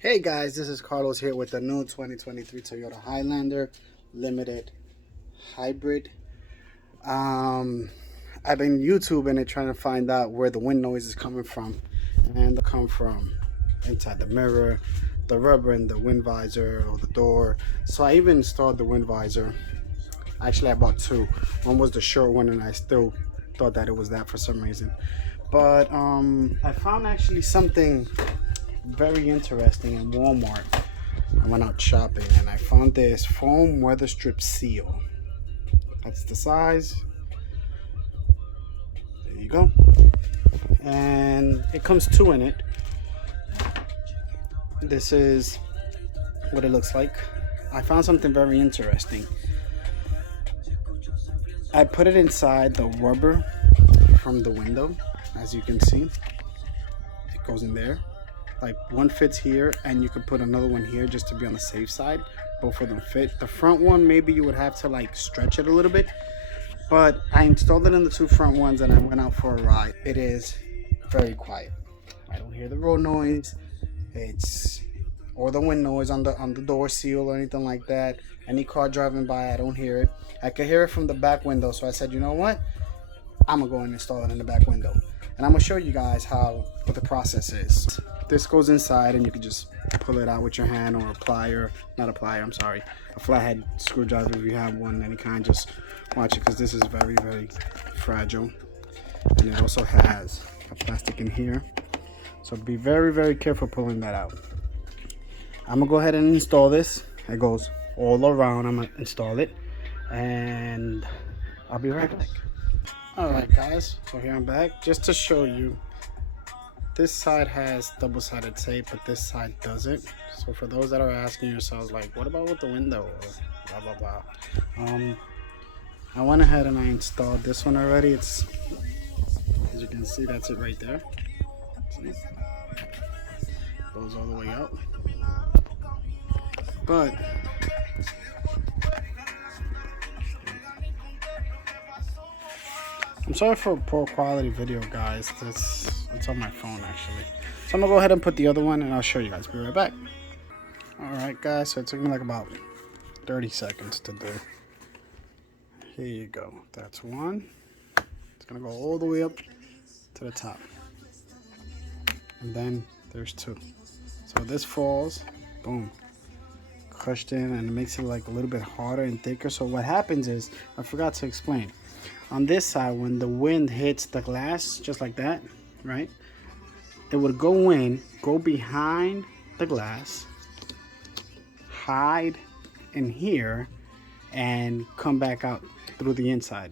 Hey guys, this is Carlos here with the new 2023 Toyota Highlander Limited Hybrid. I've been YouTubing it trying to find out where the wind noise is coming from, and they come from inside the mirror, the rubber in the wind visor or the door. So I even installed the wind visor. Actually, I bought two. One was the short one, and I still thought that it was that for some reason. But I found actually something very interesting in Walmart. I went out shopping and I found this foam weather strip seal. That's the size. There you go. And it comes two in it. This is what it looks like. I found something very interesting. I put it inside the rubber from the window, as you can see. It goes in there. Like one fits here, and you could put another one here just to be on the safe side. Both of them fit. The front one, maybe you would have to like stretch it a little bit, but I installed it in the two front ones and I went out for a ride. It is very quiet. I don't hear the road noise, or the wind noise on the door seal or anything like that. Any car driving by, I don't hear it. I could hear it from the back window, so I said, you know what, I'm gonna go and install it in the back window, and I'm gonna show you guys what the process is. This goes inside and you can just pull it out with your hand, or a plier, not a plier, I'm sorry, a flathead screwdriver if you have one, any kind. Just watch it, because this is very, very fragile. And it also has a plastic in here, so be very, very careful pulling that out. I'm gonna go ahead and install this. It goes all around. I'm gonna install it and I'll be right back. Alright guys, so here I'm back just to show you. This side has double-sided tape, but this side doesn't. So for those that are asking yourselves, like, what about with the window, or blah blah blah, I went ahead and I installed this one already. It's, as you can see, that's it right there. See? Goes all the way up. But I'm sorry for a poor quality video, guys. It's on my phone actually. So I'm gonna go ahead and put the other one and I'll show you guys. Be right back. Alright guys, so it took me like about 30 seconds to do. Here you go. That's one. It's gonna go all the way up to the top. And then there's two. So this falls, boom, crushed in, and it makes it like a little bit harder and thicker. So what happens is, I forgot to explain. On this side, when the wind hits the glass, just like that, right? It would go in, go behind the glass, hide in here, and come back out through the inside.